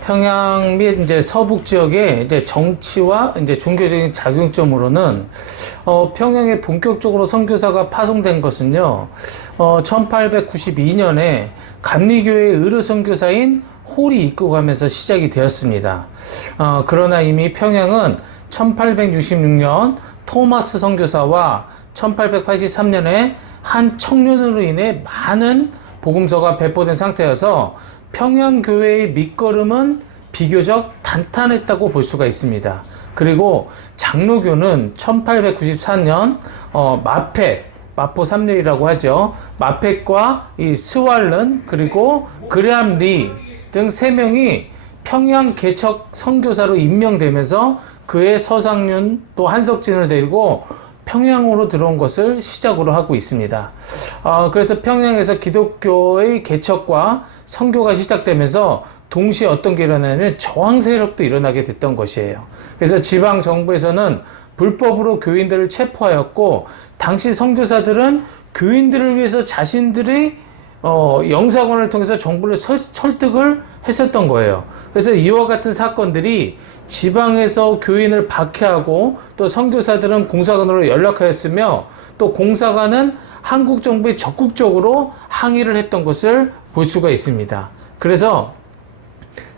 평양 및 이제 서북 지역의 이제 정치와 이제 종교적인 작용점으로는 평양에 본격적으로 선교사가 파송된 것은요, 1892년에 감리교회의 의료 선교사인 홀이 입국하면서 시작이 되었습니다. 그러나 이미 평양은 1866년 토마스 선교사와 1883년에 한 청년으로 인해 많은 복음서가 배포된 상태여서 평양교회의 밑거름은 비교적 단단했다고 볼 수가 있습니다. 그리고 장로교는 1894년 마포 삼례이라고 하죠. 마펫과 이 스왈른 그리고 그레암 리 등 3명이 평양 개척 선교사로 임명되면서 그의 서상윤 또 한석진을 데리고 평양으로 들어온 것을 시작으로 하고 있습니다. 그래서 평양에서 기독교의 개척과 선교가 시작되면서 동시에 어떤 게 일어나냐면 저항 세력도 일어나게 됐던 것이에요. 그래서 지방 정부에서는 불법으로 교인들을 체포하였고, 당시 선교사들은 교인들을 위해서 자신들이 영사관을 통해서 정부를 설득을 했었던 거예요. 그래서 이와 같은 사건들이 지방에서 교인을 박해하고, 또 선교사들은 공사관으로 연락하였으며, 또 공사관은 한국 정부에 적극적으로 항의를 했던 것을 볼 수가 있습니다. 그래서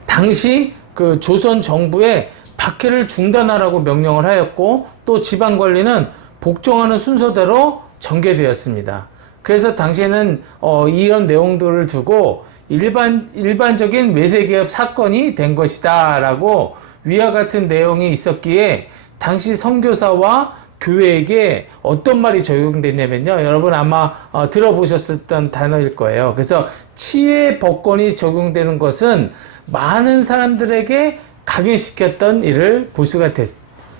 당시 그 조선 정부에 박해를 중단하라고 명령을 하였고, 또 지방 관리는 복종하는 순서대로 전개되었습니다. 그래서 당시에는 이런 내용들을 두고 일반적인 외세개혁 사건이 된 것이다 라고 위와 같은 내용이 있었기에, 당시 선교사와 교회에게 어떤 말이 적용됐냐면요, 여러분 아마 들어보셨던 단어일 거예요. 그래서 치외 법권이 적용되는 것은 많은 사람들에게 각인시켰던 일을 볼 수가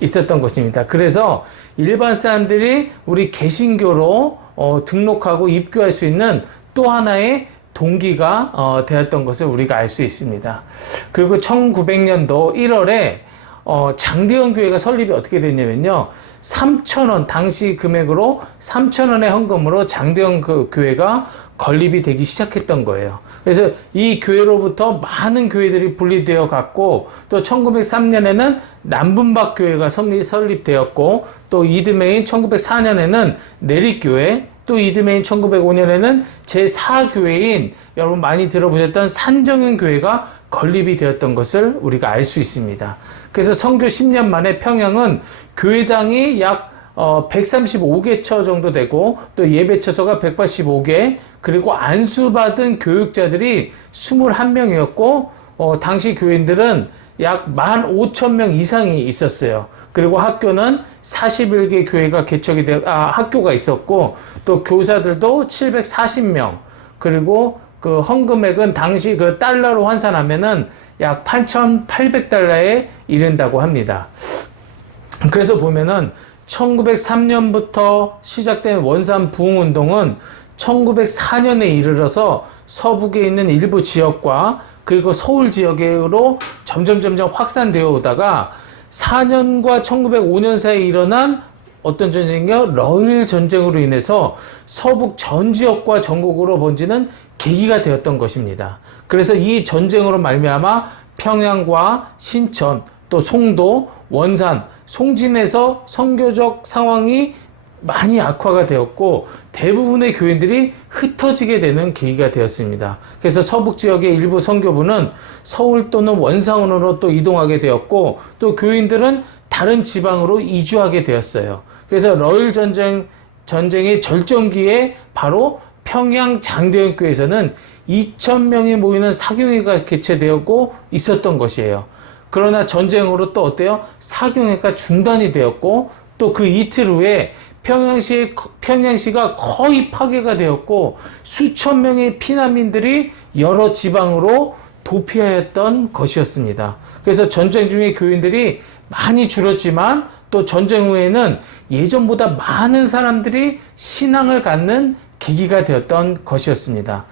있었던 것입니다. 그래서 일반 사람들이 우리 개신교로 등록하고 입교할 수 있는 또 하나의 동기가 되었던 것을 우리가 알 수 있습니다. 그리고 1900년도 1월에 장대현 교회가 설립이 어떻게 됐냐면요, 3,000원, 당시 금액으로 3,000원의 헌금으로 장대현 그 교회가 건립이 되기 시작했던 거예요. 그래서 이 교회로부터 많은 교회들이 분리되어 갔고, 또 1903년에는 남분박 교회가 설립되었고, 또 이듬해인 1904년에는 내립교회, 또 이듬해인 1905년에는 제4교회인 여러분 많이 들어보셨던 산정현 교회가 건립이 되었던 것을 우리가 알 수 있습니다. 그래서 선교 10년 만에 평양은 교회당이 약 135개 처 정도 되고, 또 예배처소가 185개, 그리고 안수받은 교육자들이 21명이었고, 당시 교인들은 약 15,000명 이상이 있었어요. 그리고 학교는 41개 교회가 학교가 있었고, 또 교사들도 740명, 그리고 그 헌금액은 당시 그 달러로 환산하면은 약 8,800달러에 이른다고 합니다. 그래서 보면은 1903년부터 시작된 원산 부흥운동은 1904년에 이르러서 서북에 있는 일부 지역과 그리고 서울 지역으로 점점 확산되어 오다가 4년과 1905년 사이에 일어난 어떤 전쟁이요? 러일 전쟁으로 인해서 서북 전 지역과 전국으로 번지는 계기가 되었던 것입니다. 그래서 이 전쟁으로 말미암아 평양과 신천, 또 송도, 원산, 송진에서 선교적 상황이 많이 악화가 되었고, 대부분의 교인들이 흩어지게 되는 계기가 되었습니다. 그래서 서북 지역의 일부 선교부는 서울 또는 원상으로 또 이동하게 되었고, 또 교인들은 다른 지방으로 이주하게 되었어요. 그래서 러일 전쟁의 절정기에 바로 평양 장대현교에서는 2,000명이 모이는 사교회가 개최되었고 있었던 것이에요. 그러나 전쟁으로 또 어때요? 사교회가 중단이 되었고, 또 그 이틀 후에 평양시가 거의 파괴가 되었고, 수천 명의 피난민들이 여러 지방으로 도피하였던 것이었습니다. 그래서 전쟁 중에 교인들이 많이 줄었지만, 또 전쟁 후에는 예전보다 많은 사람들이 신앙을 갖는 계기가 되었던 것이었습니다.